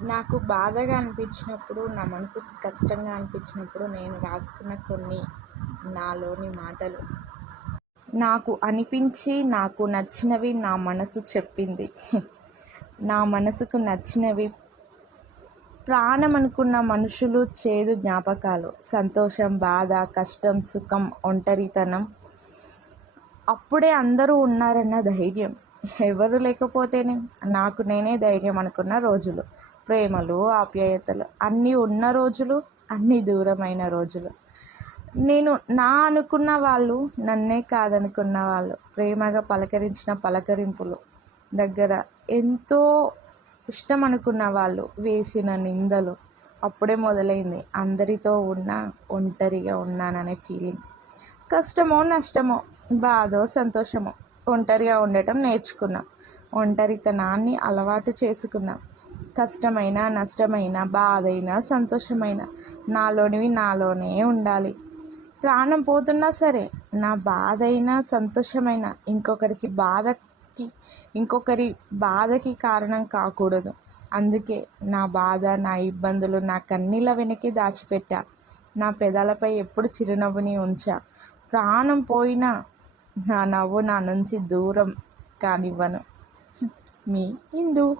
నాకు బాధగా అనిపించినప్పుడు, నా మనసుకి కష్టంగా అనిపించినప్పుడు నేను రాసుకున్న కొన్ని నాలోని మాటలు. నాకు అనిపించి, నాకు నచ్చినవి నా మనసు చెప్పింది. నా మనసుకు నచ్చినవి ప్రాణం అనుకున్న మనుషులు, చేదు జ్ఞాపకాలు, సంతోషం, బాధ, కష్టం, సుఖం, ఒంటరితనం, అప్పుడే అందరూ ఉన్నారన్న ధైర్యం. ఎవరు లేకపోతేనే నాకు నేనే ధైర్యం అనుకున్న రోజులు, ప్రేమలు, ఆప్యాయతలు అన్నీ ఉన్న రోజులు, అన్నీ దూరమైన రోజులు. నేను నా అనుకున్న వాళ్ళు నన్నే కాదనుకున్న వాళ్ళు, ప్రేమగా పలకరించిన పలకరింపులు, దగ్గర ఎంతో ఇష్టం అనుకున్న వాళ్ళు వేసిన నిందలు. అప్పుడే మొదలైంది అందరితో ఉన్న ఒంటరిగా ఉన్నాననే ఫీలింగ్. కష్టమో నష్టమో, బాధో సంతోషమో, ఒంటరిగా ఉండటం నేర్చుకున్నాం. ఒంటరితనాన్ని అలవాటు చేసుకున్నాం. కష్టమైన, నష్టమైన, బాధైనా, సంతోషమైన నాలోనివి నాలోనే ఉండాలి. ప్రాణం పోతున్నా సరే నా బాధైనా, సంతోషమైన ఇంకొకరి బాధకి కారణం కాకూడదు. అందుకే నా బాధ, నా ఇబ్బందులు, నా కన్నీళ్ళ వెనకే దాచిపెట్టా. నా పెదాలపై ఎప్పుడు చిరునవ్వుని ఉంచా. ప్రాణం పోయినా నా నవ్వు నా నుంచి దూరం కానివ్వను. మీ ఇందు.